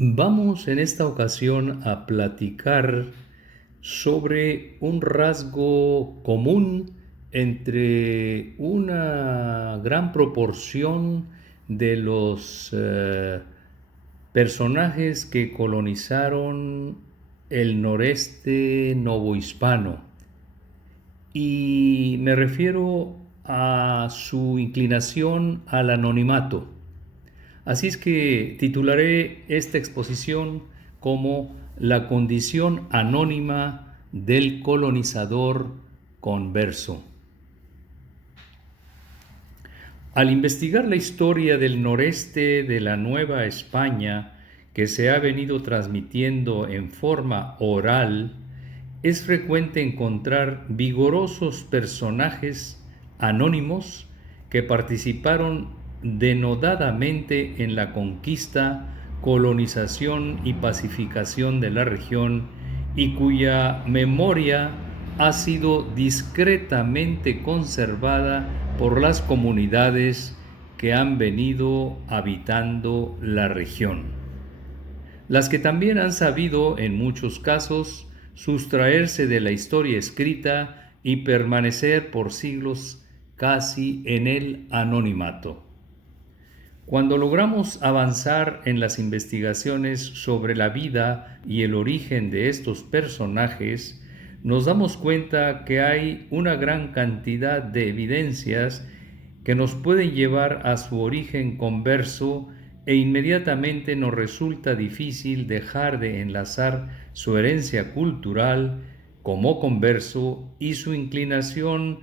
Vamos en esta ocasión a platicar sobre un rasgo común entre una gran proporción de los personajes que colonizaron el noreste novohispano. Y me refiero a su inclinación al anonimato. Así es que titularé esta exposición como La condición anónima del colonizador converso. Al investigar la historia del noreste de la Nueva España que se ha venido transmitiendo en forma oral, es frecuente encontrar vigorosos personajes anónimos que participaron denodadamente en la conquista, colonización y pacificación de la región y cuya memoria ha sido discretamente conservada por las comunidades que han venido habitando la región. Las que también han sabido, en muchos casos, sustraerse de la historia escrita y permanecer por siglos casi en el anonimato. Cuando logramos avanzar en las investigaciones sobre la vida y el origen de estos personajes, nos damos cuenta que hay una gran cantidad de evidencias que nos pueden llevar a su origen converso e inmediatamente nos resulta difícil dejar de enlazar su herencia cultural como converso y su inclinación,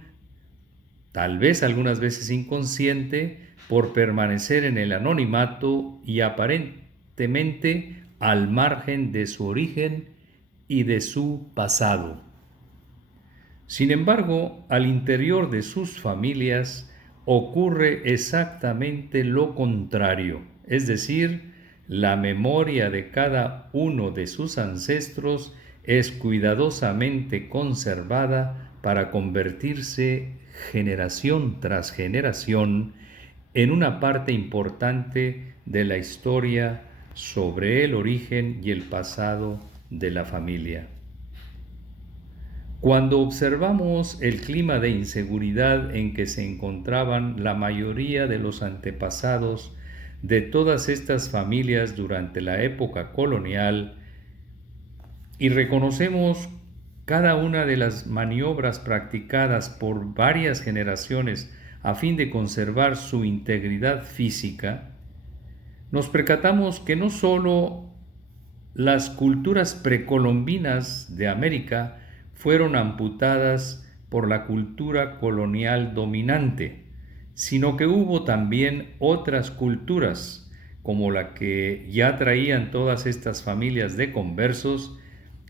tal vez algunas veces inconsciente, por permanecer en el anonimato y aparentemente al margen de su origen y de su pasado. Sin embargo, al interior de sus familias ocurre exactamente lo contrario, es decir, la memoria de cada uno de sus ancestros es cuidadosamente conservada para convertirse generación tras generación en una parte importante de la historia sobre el origen y el pasado de la familia. Cuando observamos el clima de inseguridad en que se encontraban la mayoría de los antepasados de todas estas familias durante la época colonial y reconocemos cada una de las maniobras practicadas por varias generaciones a fin de conservar su integridad física, nos percatamos que no sólo las culturas precolombinas de América fueron amputadas por la cultura colonial dominante, sino que hubo también otras culturas, como la que ya traían todas estas familias de conversos,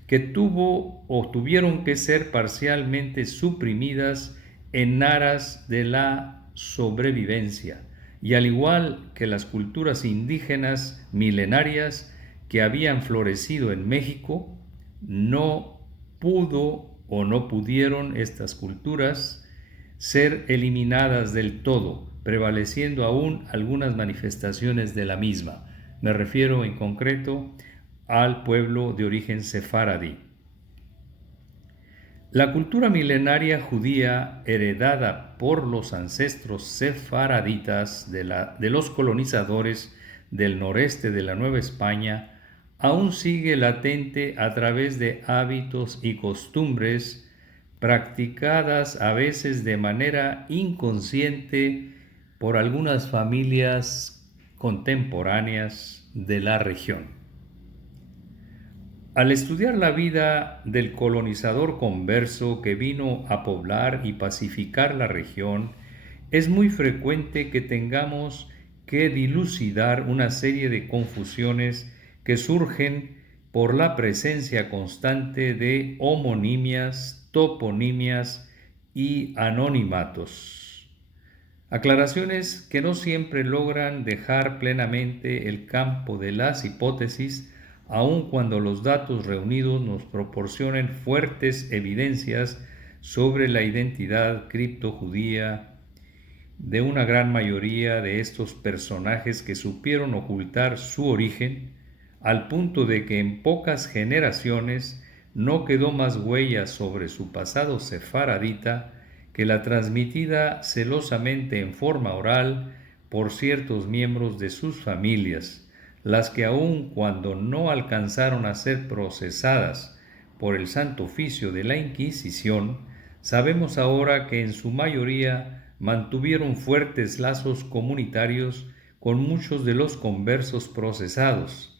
que tuvo o tuvieron que ser parcialmente suprimidas en aras de la sobrevivencia, y al igual que las culturas indígenas milenarias que habían florecido en México, no pudo o no pudieron estas culturas ser eliminadas del todo, prevaleciendo aún algunas manifestaciones de la misma. Me refiero en concreto al pueblo de origen sefaradí. La cultura milenaria judía heredada por los ancestros sefaraditas de los colonizadores del noreste de la Nueva España aún sigue latente a través de hábitos y costumbres practicadas a veces de manera inconsciente por algunas familias contemporáneas de la región. Al estudiar la vida del colonizador converso que vino a poblar y pacificar la región, es muy frecuente que tengamos que dilucidar una serie de confusiones que surgen por la presencia constante de homonimias, toponimias y anonimatos. Aclaraciones que no siempre logran dejar plenamente el campo de las hipótesis, aun cuando los datos reunidos nos proporcionen fuertes evidencias sobre la identidad criptojudía de una gran mayoría de estos personajes que supieron ocultar su origen, al punto de que en pocas generaciones no quedó más huella sobre su pasado sefaradita que la transmitida celosamente en forma oral por ciertos miembros de sus familias, las que aun cuando no alcanzaron a ser procesadas por el Santo Oficio de la Inquisición, sabemos ahora que en su mayoría mantuvieron fuertes lazos comunitarios con muchos de los conversos procesados,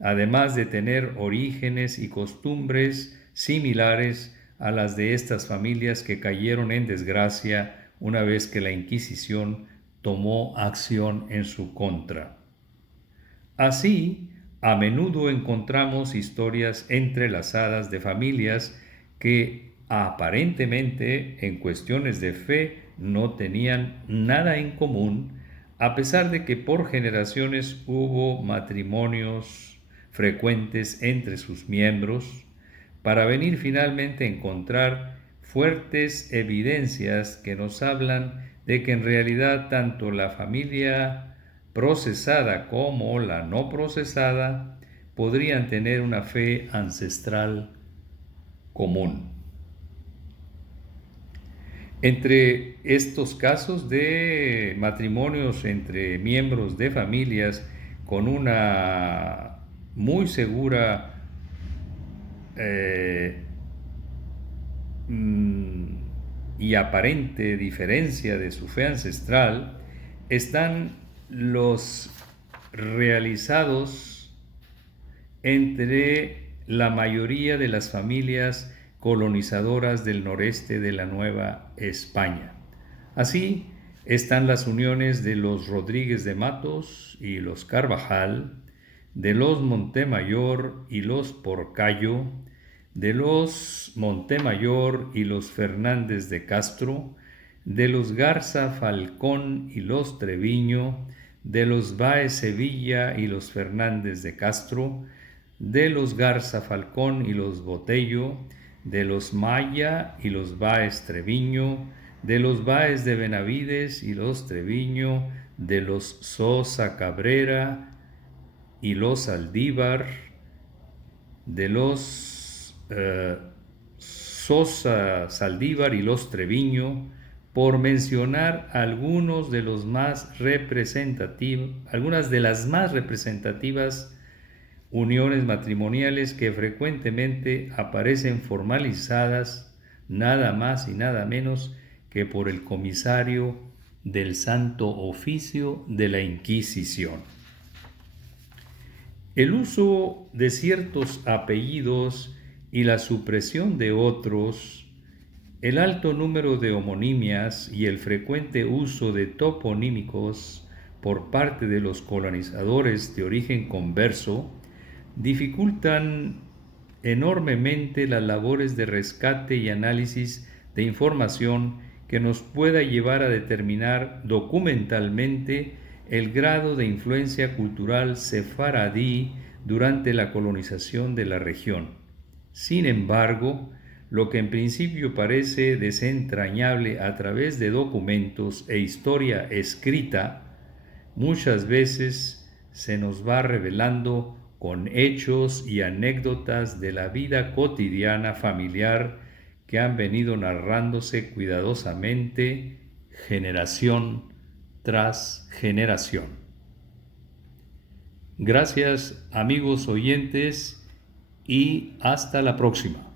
además de tener orígenes y costumbres similares a las de estas familias que cayeron en desgracia una vez que la Inquisición tomó acción en su contra. Así, a menudo encontramos historias entrelazadas de familias que aparentemente en cuestiones de fe no tenían nada en común, a pesar de que por generaciones hubo matrimonios frecuentes entre sus miembros, para venir finalmente a encontrar fuertes evidencias que nos hablan de que en realidad tanto la familia procesada como la no procesada podrían tener una fe ancestral común. Entre estos casos de matrimonios entre miembros de familias con una muy segura y aparente diferencia de su fe ancestral, están los realizados entre la mayoría de las familias colonizadoras del noreste de la Nueva España. Así están las uniones de los Rodríguez de Matos y los Carvajal, de los Montemayor y los Porcayo, de los Montemayor y los Fernández de Castro, de los Garza Falcón y los Treviño, de los Báez Sevilla y los Fernández de Castro, de los Garza Falcón y los Botello, de los Maya y los Báez Treviño, de los Báez de Benavides y los Treviño, de los Sosa Cabrera y los Aldívar, de los Sosa Saldívar y los Treviño, por mencionar algunas de las más representativas uniones matrimoniales que frecuentemente aparecen formalizadas nada más y nada menos que por el comisario del Santo Oficio de la Inquisición. El uso de ciertos apellidos y la supresión de otros, el alto número de homonimias y el frecuente uso de toponímicos por parte de los colonizadores de origen converso dificultan enormemente las labores de rescate y análisis de información que nos pueda llevar a determinar documentalmente el grado de influencia cultural sefaradí durante la colonización de la región. Sin embargo, lo que en principio parece desentrañable a través de documentos e historia escrita, muchas veces se nos va revelando con hechos y anécdotas de la vida cotidiana familiar que han venido narrándose cuidadosamente generación tras generación. Gracias, amigos oyentes, y hasta la próxima.